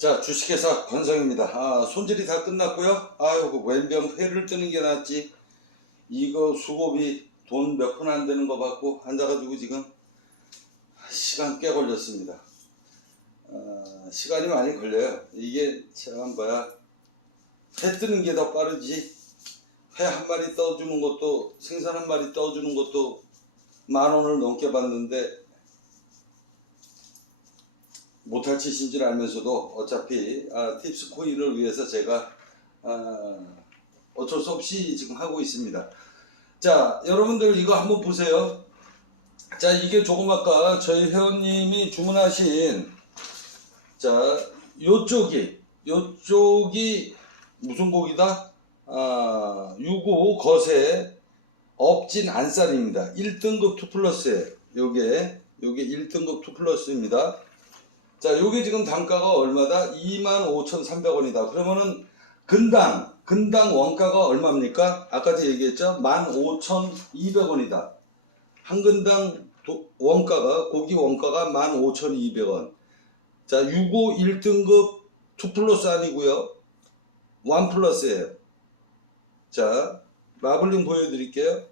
자, 주식회사 권성입니다. 아, 손질이 다 끝났고요. 아유, 그 왼병 회를 뜨는 게 낫지. 이거 수고비 돈 몇 푼 안 되는 거 받고 앉아가지고 지금 시간 꽤 걸렸습니다. 아, 시간이 많이 걸려요. 이게 참 뭐야 회 뜨는 게 더 빠르지. 회 한 마리 떠주는 것도 생선 한 마리 떠주는 것도 만 원을 넘게 받는데 못할 짓인 줄 알면서도 어차피 아, 팁스 코인을 위해서 제가 아, 어쩔 수 없이 지금 하고 있습니다. 자, 여러분들 이거 한번 보세요. 자, 이게 조금 아까 저희 회원님이 주문하신 자, 요쪽이 요쪽이 무슨 고기다? 아, 유고 거세 업진 안살입니다. 1등급 2 플러스에 요게 요게 1등급 2 플러스입니다. 자, 요게 지금 단가가 얼마다? 25,300원이다. 그러면은 근당, 근당 원가가 얼마입니까? 아까도 얘기했죠? 15,200원이다. 한 근당 도- 원가가, 고기 원가가 15,200원. 자, 6호 1등급 2 플러스 아니고요 1 플러스예요. 자, 마블링 보여드릴게요.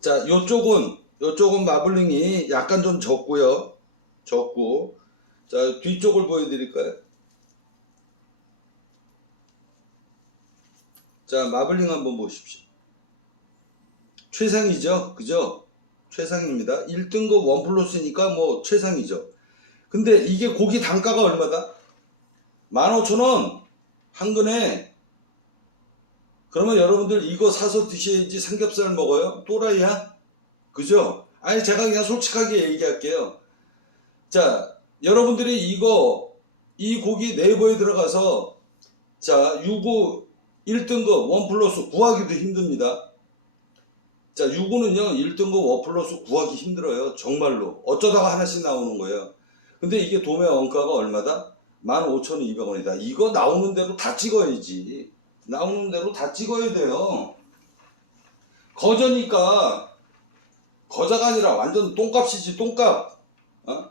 자, 요쪽은 요쪽은 마블링이 약간 좀 적고요. 적고. 자, 뒤쪽을 보여드릴까요? 자, 마블링 한번 보십시오. 최상이죠? 그죠? 최상입니다. 1등급 원 플러스니까 뭐 최상이죠. 근데 이게 고기 단가가 얼마다? 15,000원 한 근에 그러면 여러분들 이거 사서 드셔야지 삼겹살 먹어요? 또라이야? 그죠? 아니 제가 그냥 솔직하게 얘기할게요. 자, 여러분들이 이거 이 고기 네이버에 들어가서 자, 유고 1등급 원 플러스 구하기도 힘듭니다. 자, 유고는요 1등급 원 플러스 구하기 힘들어요. 정말로. 어쩌다가 하나씩 나오는 거예요. 근데 이게 도매 원가가 얼마다? 15,200원이다. 이거 나오는 대로 다 찍어야지. 나오는 대로 다 찍어야 돼요. 거저니까 거자가 아니라 완전 똥값이지 똥값. 어?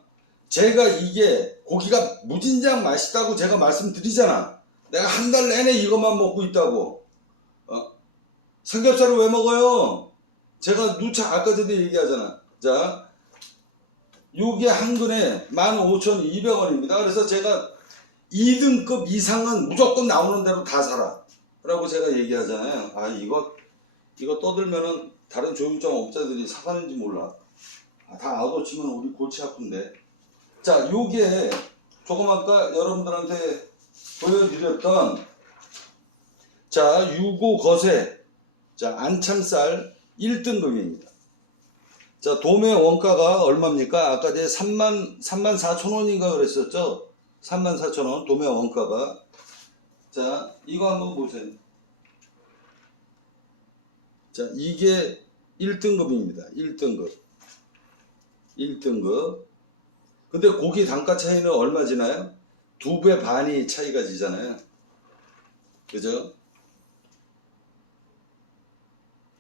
제가 이게 고기가 무진장 맛있다고 제가 말씀드리잖아. 내가 한 달 내내 이것만 먹고 있다고. 어? 삼겹살을 왜 먹어요? 제가 누차 아까 전에 얘기하잖아. 자, 요게 한 근에 15,200원입니다. 그래서 제가 2등급 이상은 무조건 나오는 대로 다 사라. 라고 제가 얘기하잖아요. 아, 이거, 이거 떠들면은 다른 조용점 업자들이 사가는지 몰라. 아, 다 아웃치면 우리 골치 아픈데. 자, 요게 조금 아까 여러분들한테 보여드렸던 자, 유고 거세. 자, 안창살 1등급입니다. 자, 도매 원가가 얼마입니까? 아까 제 3만, 3만 4천 원인가 그랬었죠? 3만 4천 원, 도매 원가가. 자, 이거 한번 보세요. 자, 이게 1등급입니다. 1등급. 1등급. 근데 고기 단가 차이는 얼마 지나요? 두 배 반이 차이가 지잖아요. 그죠?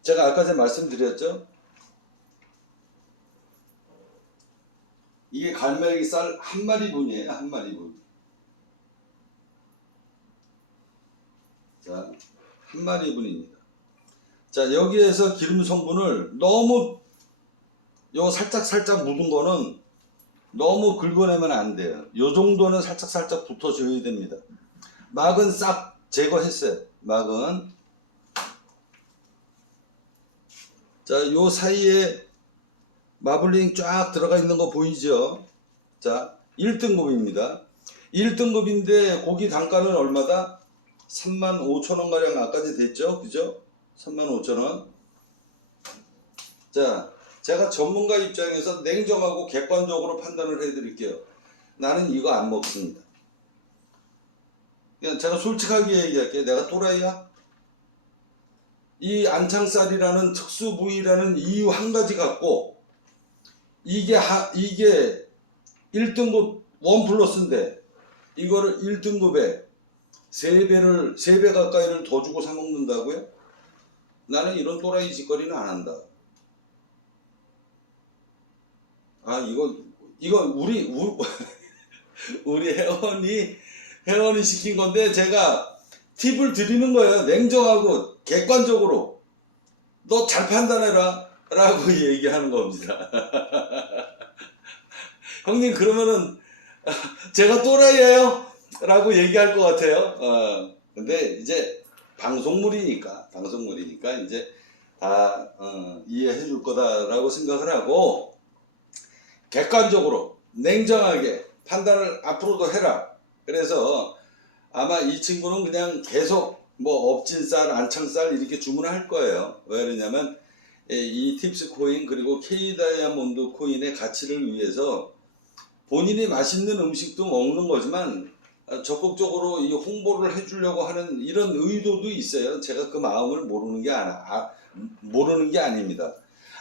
제가 아까 전에 말씀드렸죠? 이게 갈매기 쌀 한 마리 분이에요. 한 마리 분. 자, 한 마리 분입니다. 자, 여기에서 기름 성분을 너무 요 살짝 살짝 묻은 거는 너무 긁어내면 안 돼요. 요 정도는 살짝 살짝 붙어줘야 됩니다. 막은 싹 제거했어요. 막은 자, 요 사이에 마블링 쫙 들어가 있는 거 보이죠? 자, 1등급입니다. 1등급인데 고기 단가는 얼마다? 3만 5천 원 가량 아까지 됐죠? 그죠? 3만 5천 원. 자, 제가 전문가 입장에서 냉정하고 객관적으로 판단을 해드릴게요. 나는 이거 안 먹습니다. 그냥 제가 솔직하게 얘기할게요. 내가 또라이야? 이 안창살이라는 특수 부위라는 이유 한 가지 갖고 이게 하, 이게 1등급 원 플러스인데 이거를 1등급에 3배를 3배 가까이를 더 주고 사 먹는다고요? 나는 이런 또라이 짓거리는 안 한다. 아 이거 이거 우리 우, 우리 회원이 회원이 시킨 건데 제가 팁을 드리는 거예요. 냉정하고 객관적으로 너 잘 판단해라 라고 얘기하는 겁니다. 형님 그러면은 제가 또라이예요 라고 얘기할 것 같아요. 어, 근데 이제 방송물이니까 방송물이니까 이제 다 어, 이해해 줄 거다라고 생각을 하고 객관적으로 냉정하게 판단을 앞으로도 해라. 그래서 아마 이 친구는 그냥 계속 뭐 업진쌀, 안창쌀 이렇게 주문할 거예요. 왜 그러냐면 예, 이 팁스 코인 그리고 K 다이아몬드 코인의 가치를 위해서 본인이 맛있는 음식도 먹는 거지만 어, 적극적으로 이 홍보를 해주려고 하는 이런 의도도 있어요. 제가 그 마음을 모르는 게 아나, 아, 모르는 게 아닙니다.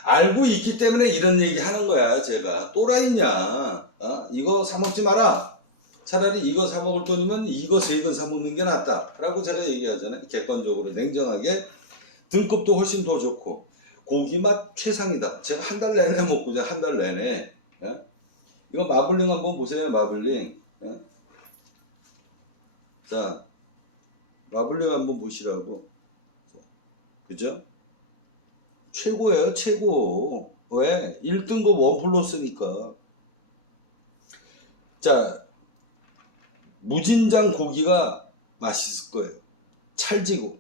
알고 있기 때문에 이런 얘기 하는 거야, 제가. 또라이냐. 어? 이거 사먹지 마라. 차라리 이거 사먹을 돈이면 이거 세근 사먹는 게 낫다. 라고 제가 얘기하잖아요. 객관적으로, 냉정하게. 등급도 훨씬 더 좋고. 고기 맛 최상이다. 제가 한 달 내내 먹고, 한 달 내내. 예? 이거 마블링 한번 보세요, 마블링. 예? 자, 마블링 한번 보시라고. 그죠? 최고예요, 최고. 왜? 1등급 원 플러스니까. 자, 무진장 고기가 맛있을 거예요. 찰지고,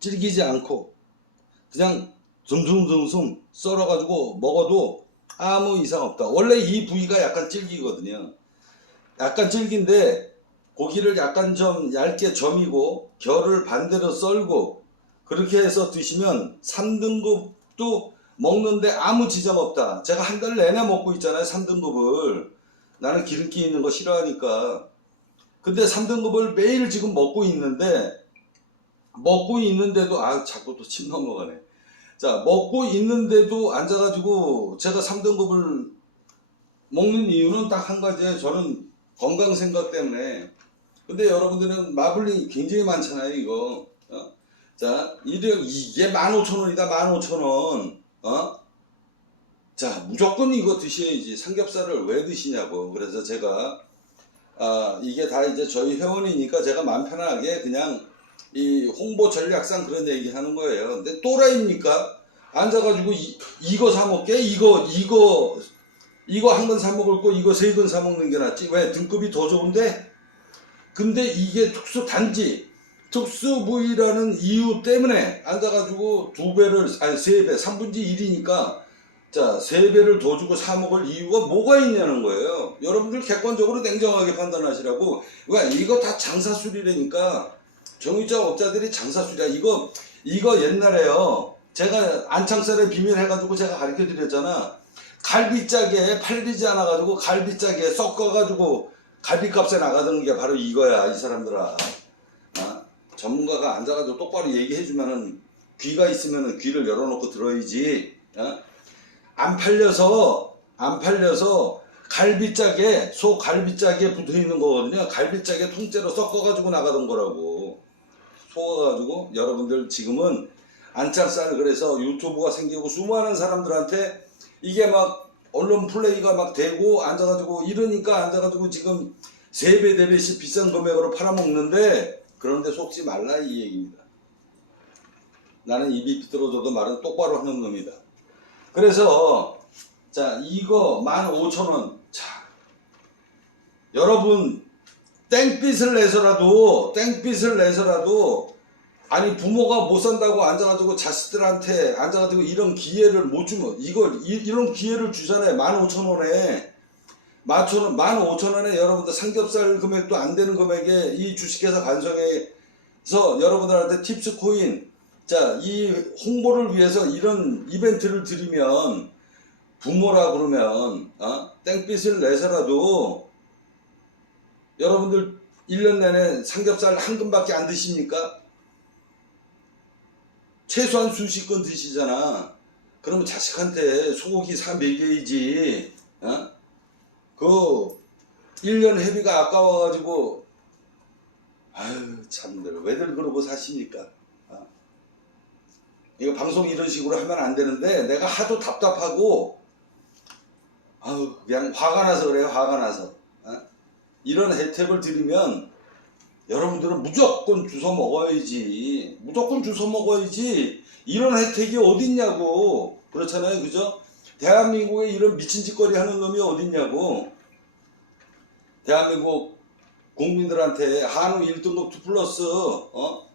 질기지 않고, 그냥 듬숭듬숭 썰어가지고 먹어도 아무 이상 없다. 원래 이 부위가 약간 질기거든요. 약간 질긴데, 고기를 약간 좀 얇게 점이고, 결을 반대로 썰고, 그렇게 해서 드시면 3등급도 먹는데 아무 지장 없다. 제가 한 달 내내 먹고 있잖아요, 3등급을. 나는 기름기 있는 거 싫어하니까. 근데 3등급을 매일 지금 먹고 있는데, 먹고 있는데도, 아, 자꾸 또 침 넘어가네. 자, 먹고 있는데도 앉아가지고 제가 3등급을 먹는 이유는 딱 한 가지예요. 저는 건강 생각 때문에. 근데 여러분들은 마블링이 굉장히 많잖아요, 이거. 어? 자, 이래, 이게 15,000원이다, 15,000원. 어? 자, 무조건 이거 드셔야지. 삼겹살을 왜 드시냐고. 그래서 제가, 아, 이게 다 이제 저희 회원이니까 제가 마음 편하게 그냥 이 홍보 전략상 그런 얘기 하는 거예요. 근데 또라이입니까? 앉아가지고 이, 이거 사먹게? 이거, 이거, 이거 한 건 사먹을 거, 이거 세 건 사먹는 게 낫지. 왜? 등급이 더 좋은데? 근데 이게 특수 단지, 특수 부위라는 이유 때문에 앉아가지고 두 배를 아니 세 배, 3분지 1이니까 자, 세 배를 더 주고 사 먹을 이유가 뭐가 있냐는 거예요. 여러분들 객관적으로 냉정하게 판단하시라고. 왜 이거 다 장사술이라니까 정유자 업자들이 장사술이야. 이거 이거 옛날에요. 제가 안창살의 비밀 해가지고 제가 가르쳐 드렸잖아. 갈비짜게 팔리지 않아가지고 갈비짜게 섞어가지고 갈비값에 나가던 게 바로 이거야 이 사람들아. 어? 전문가가 앉아가지고 똑바로 얘기해주면은 귀가 있으면은 귀를 열어놓고 들어야지. 어? 안 팔려서 안 팔려서 갈비짝에 소 갈비짝에 붙어 있는 거거든요. 갈비짝에 통째로 섞어가지고 나가던 거라고. 속아가지고 여러분들 지금은 안짝살 그래서 유튜브가 생기고 수많은 사람들한테 이게 막 언론 플레이가 막 되고 앉아가지고 이러니까 앉아가지고 지금 세배 네배씩 비싼 금액으로 팔아먹는데 그런데 속지 말라 이 얘기입니다. 나는 입이 비뚤어져도 말은 똑바로 하는 놈이다. 그래서 자 이거 15,000원 자 여러분 땡빛을 내서라도 땡빛을 내서라도 아니 부모가 못 산다고 앉아가지고 자식들한테 앉아가지고 이런 기회를 못 주면 이걸 이, 이런 기회를 주잖아요 15,000원에 15,000원에 여러분들 삼겹살 금액도 안 되는 금액에 이 주식회사 간성에서 여러분들한테 팁스 코인 자 이 홍보를 위해서 이런 이벤트를 드리면 부모라 그러면 어? 땡빛을 내서라도 여러분들 1년 내내 삼겹살 한 근밖에 안 드십니까? 최소한 수십 건 드시잖아. 그러면 자식한테 소고기 사 먹여야지. 어? 그 1년 회비가 아까워가지고 아유 참들 왜들 그러고 사십니까? 어? 이거 방송 이런 식으로 하면 안 되는데 내가 하도 답답하고 아유 그냥 화가 나서 그래요 화가 나서 어? 이런 혜택을 드리면 여러분들은 무조건 주워 먹어야지. 무조건 주워 먹어야지. 이런 혜택이 어딨냐고. 그렇잖아요. 그죠? 대한민국에 이런 미친 짓거리 하는 놈이 어딨냐고. 대한민국 국민들한테 한우 1등급 2 플러스, 어?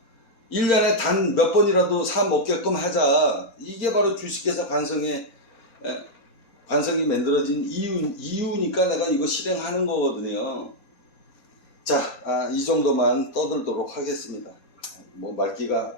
1년에 단 몇 번이라도 사 먹게끔 하자. 이게 바로 주식회사 관성의, 에, 관성이 만들어진 이유, 이유니까 내가 이거 실행하는 거거든요. 자, 아, 이 정도만 떠들도록 하겠습니다. 뭐 말기가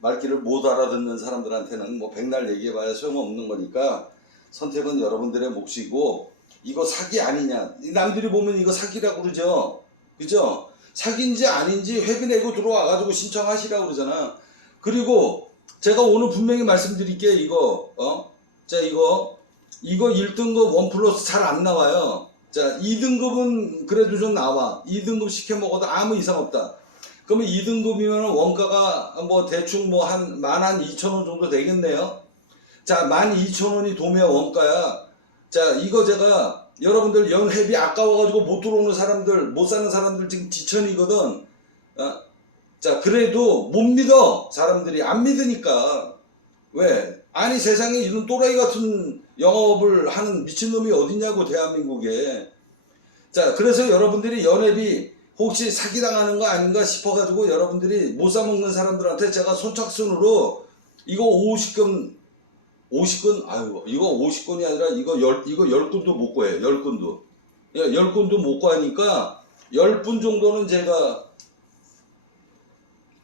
말기를 못 알아듣는 사람들한테는 뭐 백날 얘기해봐야 소용없는 거니까 선택은 여러분들의 몫이고 이거 사기 아니냐? 남들이 보면 이거 사기라고 그러죠. 그죠? 사기인지 아닌지 회비 내고 들어와가지고 신청하시라고 그러잖아. 그리고 제가 오늘 분명히 말씀드릴게 이거 어? 자 이거 이거 1등급 원 플러스 잘 안 나와요. 자, 2등급은 그래도 좀 나와. 2등급 시켜 먹어도 아무 이상 없다. 그러면 2등급이면 원가가 뭐 대충 뭐 한 만한 2천 원 정도 되겠네요. 자, 만 2천 원이 도매 원가야. 자, 이거 제가 여러분들 연회비 아까워가지고 못 들어오는 사람들, 못 사는 사람들 지금 지천이거든. 어? 자, 그래도 못 믿어. 사람들이 안 믿으니까. 왜? 아니 세상에 이런 또라이 같은 영업을 하는 미친놈이 어딨냐고 대한민국에 자 그래서 여러분들이 연회비 혹시 사기당하는 거 아닌가 싶어가지고 여러분들이 못 사먹는 사람들한테 제가 선착순으로 이거 50건 50건 아유 이거 50건이 아니라 이거 열 이거 10건도 못 구해요 10건도 10건도 못 구하니까 10분 정도는 제가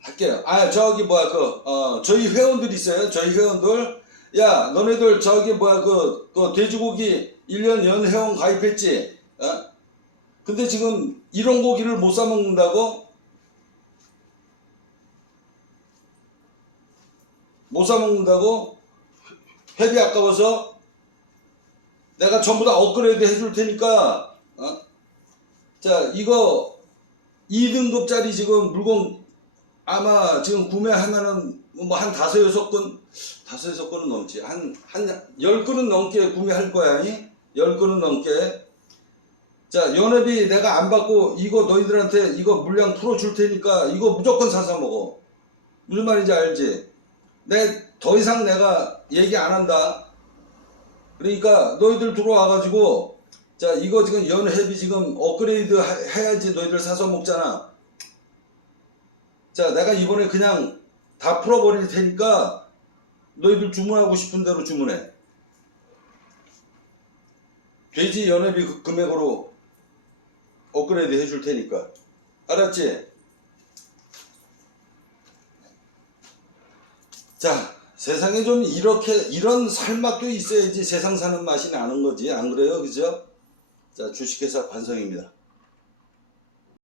할게요. 아, 저기, 뭐야, 그, 어, 저희 회원들 있어요. 저희 회원들. 야, 너네들 저기, 뭐야, 그, 그, 돼지고기 1년 연 회원 가입했지? 어? 근데 지금 이런 고기를 못 사 먹는다고? 못 사 먹는다고? 회비 아까워서? 내가 전부 다 업그레이드 해줄 테니까, 어? 자, 이거 2등급짜리 지금 물건 아마 지금 구매하면은 뭐 한 다섯 여섯 건 다섯 여섯 건은 넘지. 한 한 열 건은 넘게 구매할 거야 아니 열 건은 넘게. 자 연회비 내가 안 받고 이거 너희들한테 이거 물량 풀어줄 테니까 이거 무조건 사서 먹어. 무슨 말인지 알지? 내 더 이상 내가 얘기 안 한다. 그러니까 너희들 들어와 가지고 자 이거 지금 연회비 지금 업그레이드 하- 해야지 너희들 사서 먹잖아. 자, 내가 이번에 그냥 다 풀어버릴 테니까 너희들 주문하고 싶은 대로 주문해. 돼지 연회비 그 금액으로 업그레이드 해줄 테니까. 알았지? 자, 세상에 좀 이렇게, 이런 살맛도 있어야지 세상 사는 맛이 나는 거지. 안 그래요? 그죠? 자, 주식회사 관성입니다.